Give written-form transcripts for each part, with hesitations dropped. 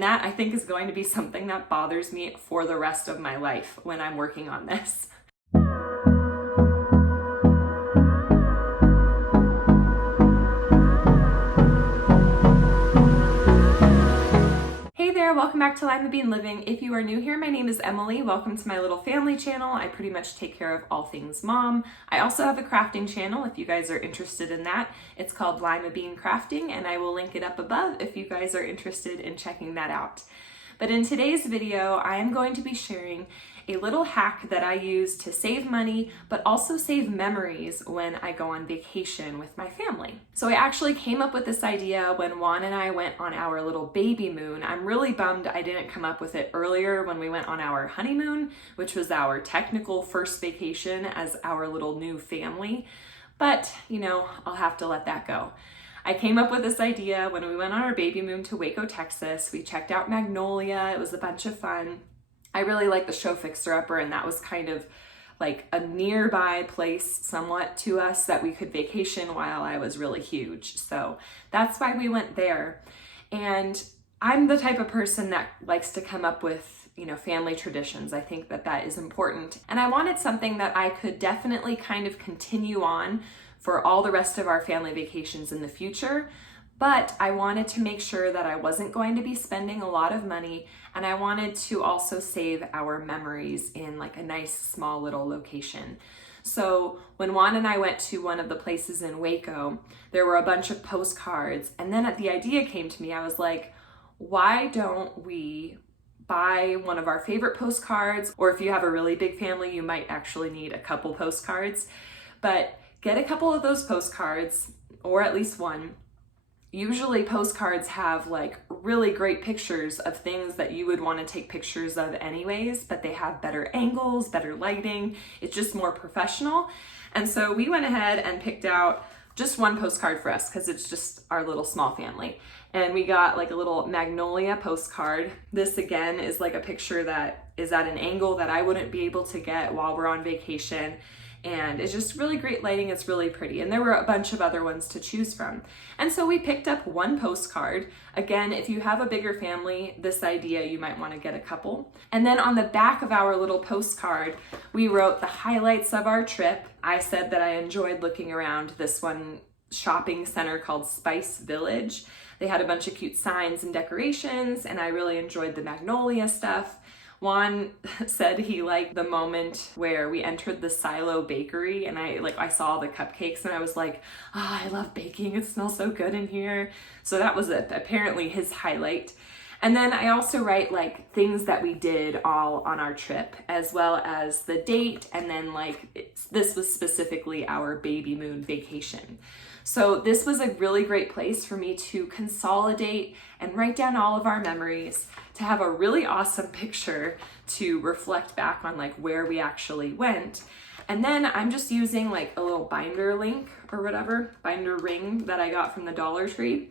That I think is going to be something that bothers me for the rest of my life when I'm working on this. Hey there, welcome back to Limabean Living. If you are new here, my name is Emily. Welcome to my little family channel. I pretty much take care of all things mom. I also have a crafting channel if you guys are interested in that. It's called Limabean Crafting, and I will link it up above if you guys are interested in checking that out. But in today's video, I am going to be sharing a little hack that I use to save money, but also save memories when I go on vacation with my family. So I actually came up with this idea when Juan and I went on our little Babymoon. I'm really bummed I didn't come up with it earlier when we went on our honeymoon, which was our technical first vacation as our little new family. But, you know, I'll have to let that go. I came up with this idea when we went on our Babymoon to Waco, Texas. We checked out Magnolia. It was a bunch of fun. I really like the show Fixer Upper, and that was kind of like a nearby place somewhat to us that we could vacation while I was really huge. So that's why we went there. And I'm the type of person that likes to come up with, you know, family traditions. I think that that is important. And I wanted something that I could definitely kind of continue on for all the rest of our family vacations in the future. But I wanted to make sure that I wasn't going to be spending a lot of money, and I wanted to also save our memories in like a nice small little location. So when Juan and I went to one of the places in Waco, there were a bunch of postcards, and then the idea came to me. I was like, why don't we buy one of our favorite postcards? Or if you have a really big family, you might actually need a couple postcards, but get a couple of those postcards, or at least one. Usually postcards have like really great pictures of things that you would want to take pictures of anyways, but they have better angles, better lighting. It's just more professional. And so we went ahead and picked out just one postcard for us because it's just our little small family. And we got like a little Magnolia postcard. This again is like a picture that is at an angle that I wouldn't be able to get while we're on vacation. And it's just really great lighting. It's really pretty. And there were a bunch of other ones to choose from. And so we picked up one postcard. Again, if you have a bigger family, this idea, you might want to get a couple. And then on the back of our little postcard, we wrote the highlights of our trip. I said that I enjoyed looking around this one shopping center called Spice Village. They had a bunch of cute signs and decorations, and I really enjoyed the Magnolia stuff. Juan said he liked the moment where we entered the Silo Bakery, and I saw the cupcakes and I was like, oh, I love baking. It smells so good in here. So that was apparently his highlight. And then I also write like things that we did all on our trip, as well as the date. And then this was specifically our Babymoon vacation. So this was a really great place for me to consolidate and write down all of our memories, to have a really awesome picture to reflect back on like where we actually went. And then I'm just using like a little binder link or whatever, binder ring that I got from the Dollar Tree.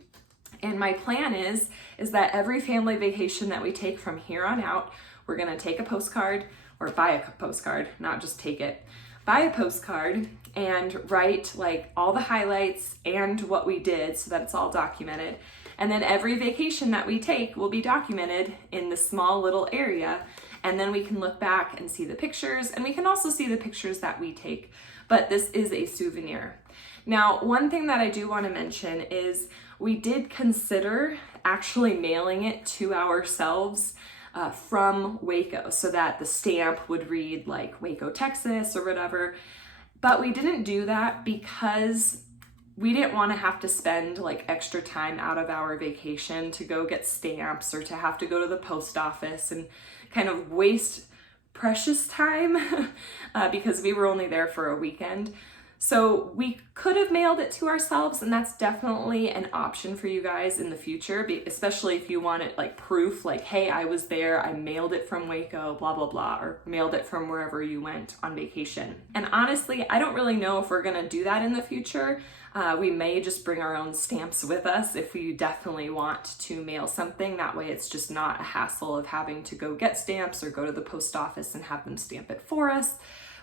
And my plan is that every family vacation that we take from here on out, we're gonna take a postcard, or buy a postcard, not just take it. Buy a postcard and write like all the highlights and what we did so that it's all documented. And then every vacation that we take will be documented in this small little area. And then we can look back and see the pictures, and we can also see the pictures that we take. But this is a souvenir. Now, one thing that I do want to mention is we did consider actually mailing it to ourselves from Waco, so that the stamp would read like Waco, Texas or whatever. But we didn't do that because we didn't want to have to spend like extra time out of our vacation to go get stamps, or to have to go to the post office and kind of waste precious time because we were only there for a weekend. So we could have mailed it to ourselves, and that's definitely an option for you guys in the future, especially if you want it like proof, like, hey, I was there, I mailed it from Waco, blah, blah, blah, or mailed it from wherever you went on vacation. And honestly, I don't really know if we're gonna do that in the future. We may just bring our own stamps with us if we definitely want to mail something. That way it's just not a hassle of having to go get stamps or go to the post office and have them stamp it for us.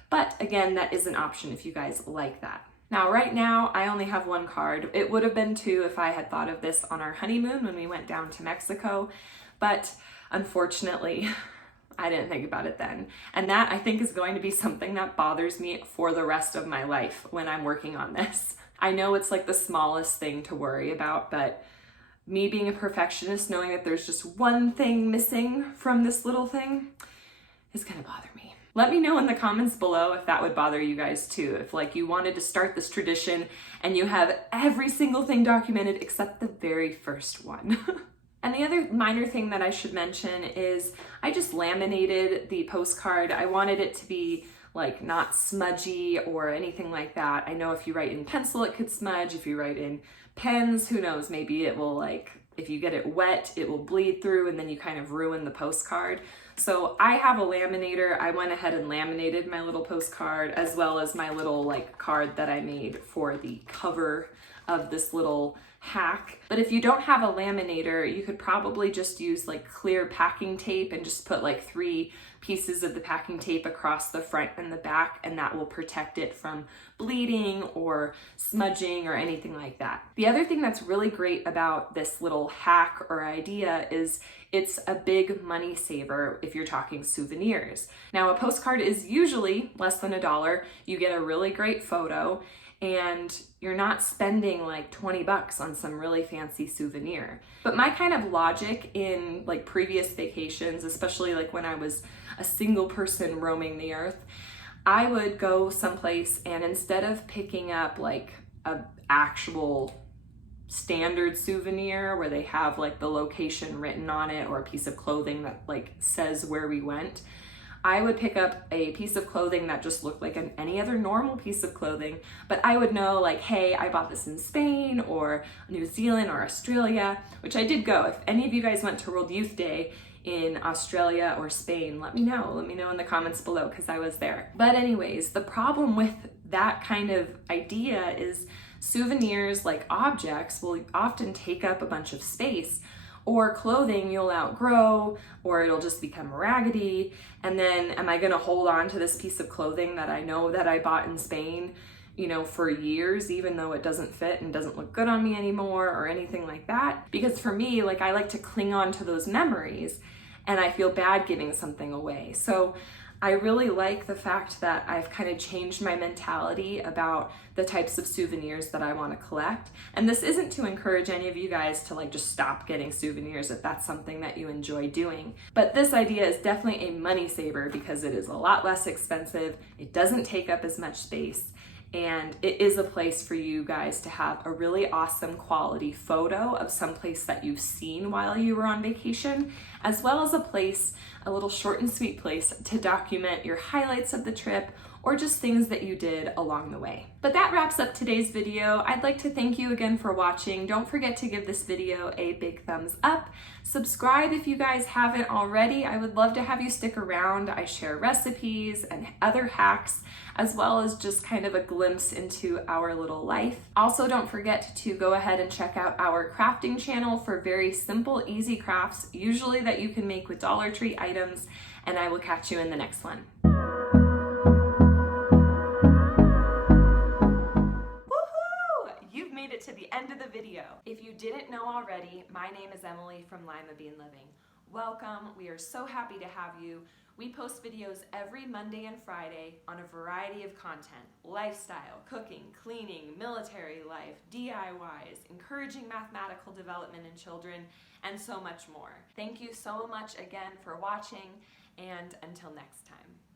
But again, that is an option if you guys like that. Now, right now, I only have one card. It would have been two if I had thought of this on our honeymoon when we went down to Mexico. But unfortunately, I didn't think about it then. And that, I think, is going to be something that bothers me for the rest of my life when I'm working on this. I know it's like the smallest thing to worry about, but me being a perfectionist, knowing that there's just one thing missing from this little thing is gonna bother me. Let me know in the comments below if that would bother you guys too. If like you wanted to start this tradition and you have every single thing documented except the very first one. And the other minor thing that I should mention is I just laminated the postcard. I wanted it to be like not smudgy or anything like that. I know if you write in pencil, it could smudge. If you write in pens, who knows, maybe it will, like, if you get it wet, it will bleed through and then you kind of ruin the postcard. So I have a laminator. I went ahead and laminated my little postcard as well as my little like card that I made for the cover of this little hack. But if you don't have a laminator, you could probably just use like clear packing tape and just put like 3 pieces of the packing tape across the front and the back, and that will protect it from bleeding or smudging or anything like that. The other thing that's really great about this little hack or idea is it's a big money saver if you're talking souvenirs. Now, a postcard is usually less than $1. You get a really great photo and you're not spending like 20 bucks on some really fancy souvenir. But my kind of logic in like previous vacations, especially like when I was a single person roaming the earth, I would go someplace and instead of picking up like a actual standard souvenir where they have like the location written on it or a piece of clothing that like says where we went, I would pick up a piece of clothing that just looked like any other normal piece of clothing, but I would know like, hey, I bought this in Spain or New Zealand or Australia, which I did go. If any of you guys went to World Youth Day in Australia or Spain, let me know. Let me know in the comments below because I was there. But anyways, the problem with that kind of idea is souvenirs, like objects, will often take up a bunch of space, or clothing you'll outgrow, or it'll just become raggedy. And then am I gonna hold on to this piece of clothing that I know that I bought in Spain, you know, for years, even though it doesn't fit and doesn't look good on me anymore or anything like that? Because for me, like, I like to cling on to those memories and I feel bad giving something away. So I really like the fact that I've kind of changed my mentality about the types of souvenirs that I want to collect. And this isn't to encourage any of you guys to like just stop getting souvenirs if that's something that you enjoy doing. But this idea is definitely a money saver because it is a lot less expensive, it doesn't take up as much space, and it is a place for you guys to have a really awesome quality photo of someplace that you've seen while you were on vacation, as well as a place, a little short and sweet place to document your highlights of the trip or just things that you did along the way. But that wraps up today's video. I'd like to thank you again for watching. Don't forget to give this video a big thumbs up. Subscribe if you guys haven't already. I would love to have you stick around. I share recipes and other hacks, as well as just kind of a glimpse into our little life. Also, don't forget to go ahead and check out our crafting channel for very simple, easy crafts, usually that you can make with Dollar Tree items, and I will catch you in the next one. To the end of the video. If you didn't know already, my name is Emily from Limabean Living. Welcome. We are so happy to have you. We post videos every Monday and Friday on a variety of content: lifestyle, cooking, cleaning, military life, DIYs, encouraging mathematical development in children, and so much more. Thank you so much again for watching, and until next time.